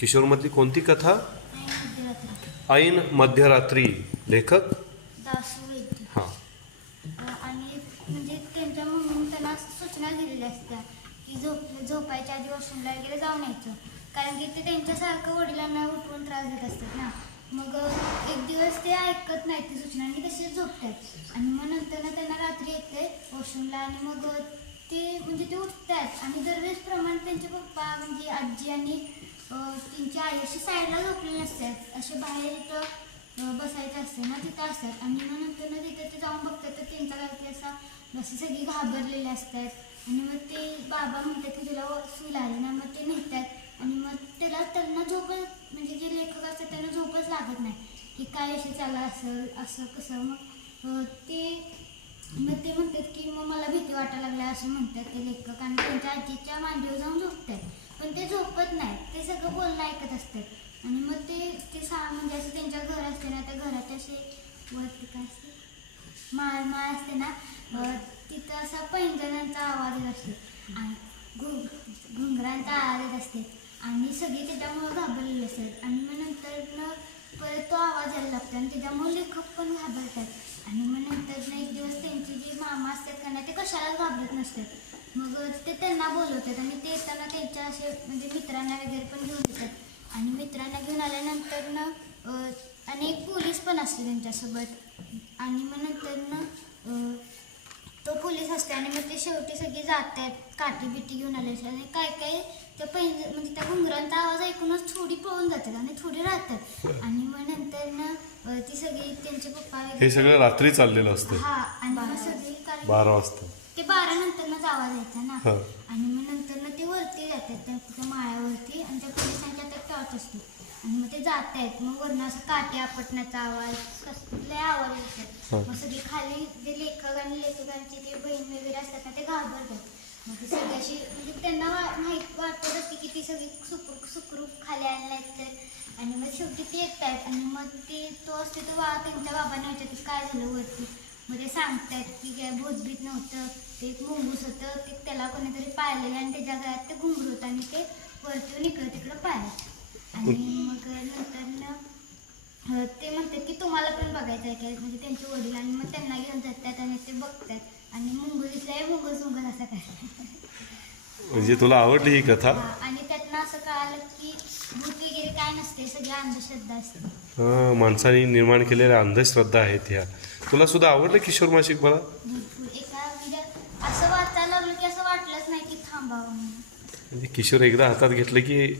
किशोरमधली कोणती कथा? मध्यरात्री. ऐन मध्यरात्री. लेखक? दासू वैद्य. हां. आणि म्हणजे त्यांच्या मम्मीने त्यांना सूचना दिलेल्या असत्या की झोपायच्या आधी वॉशरूमला वगैरे जाऊन यायचं, कारण की ते त्यांच्यासारखं वडिलांना उठवून त्रास देत असतात ना. मग एक दिवस ते ऐकत नाहीत ती सूचना आणि तसेच झोपतात. आणि मग नंतर त्यांना रात्री येते वॉशरूमला आणि मग ते उठतात आणि दरवेळेस प्रमाणे त्यांचे पप्पा म्हणजे आजी आणि त्यांची आई अशी साईडला झोपलेले नसतात, असे बाहेर इथं बसायचं असते ना तिथं असतात. आणि मग नंतर तिथं ते जाऊन बघतात तर त्यांचा काय असे सगळी घाबरलेले असतात. आणि मग ते बाबा म्हणतात की तुला सूल आले ना, मग ते नेतात आणि मग त्यांना झोपच म्हणजे जे लेखक असतात त्यांना झोपच लागत नाही की काय असे चाललं असेल असं कसं. मग ते म्हणतात की मग मला भीती वाटायला लागल्या असं म्हणतात ते लेखक आणि त्यांच्या आजीच्या मांडीवर जाऊन झोपतात. पण ते झोपत नाहीत, ते सगळं बोलणं ऐकत असतात. आणि मग ते म्हणजे असं त्यांच्या घर असते ना, त्या घरात असे वरती काय असते माळ असते ना, तिथं असा पैंजणांचा आवाज येत असतो आणि घुंगरांचा आवाज येत असते आणि सगळे त्याच्यामुळं घाबरलेले असतात. आणि मग नंतर परत तो आवाज यायला लागतो आणि त्याच्यामुळे लेखक पण घाबरतात. आणि मग नंतर एक दिवस त्यांचे जे मामा असतात त्यांना ते कशालाच घाबरत नसतात. मग ते त्यांना बोलवतात आणि ते येताना त्यांच्या असे म्हणजे मित्रांना वगैरे पण घेऊन येतात. आणि मित्रांना घेऊन आल्यानंतर आणि एक पोलीस पण असतो त्यांच्यासोबत. आणि मग नंतर तो पोलीस असते आणि मग ते शेवटी सगळे जातात काठी बिटी घेऊन आले असतात. आणि काय त्या म्हणजे त्या घुंगरांचा आवाज ऐकूनच थोडी पळून जातात आणि थोडी राहतात. आणि मग नंतर ती सगळी त्यांचे पप्पा हे सगळं रात्री चाललेलं असतं. हा. आणि मग सगळी 12 वाजता ते 12 नंतरच आवाज यायचा ना. हां. आणि मग नंतर ते वरती जातात त्या माळ्यावरती आणि त्या पोलिसांच्या हातात टॉर्च असते आणि मग ते जात आहेत. मग वरून असं काटे आपटण्याचा आवाज कसले आवाज येतात. मग सगळी खाली जे लेखक आणि लेखकांची ते बहीण वगैरे असतात ना ते घाबरतात. मग ते सगळी अशी म्हणजे त्यांना माहीत वाटत असते की ती सगळी सुखरूप खाली आले नाहीत तर. आणि मग शेवटी ते येत आहेत आणि मग तो असते तो त्यांच्या बाबांना विचारते काय झालं वरती. मग ते सांगतात की काय भूतभीत नव्हतं, ते एक मुंगूस होतं, ते त्याला कोणीतरी पाळलेलं आणि त्याच्या गळ्यात ते घुंगरू होतं आणि ते वरती इकडं तिकडं पाळलं. आणि मग नंतर ते म्हणतात की तुम्हाला पण बघायचं आहे काय, म्हणजे त्यांचे वडील. आणि मग त्यांना घेऊन जातात आणि ते बघतात आणि मुंगूस दिसलाय मुंगूस असं काय. म्हणजे तुला आवडली ही कथा? आणि त्यातनं असं कळालं की भूत वगैरे काय नसते, सगळी अंधश्रद्धा असते. माणसाने निर्माण केलेल्या अंधश्रद्धा आहेत ह्या. तुला सुद्धा आवडलं किशोर मासिक? मला भरपूर म्हणजे असं वाचायला लागलं की असं वाटलंच नाही की थांबावं म्हणून. म्हणजे किशोर एकदा हातात घेतलं की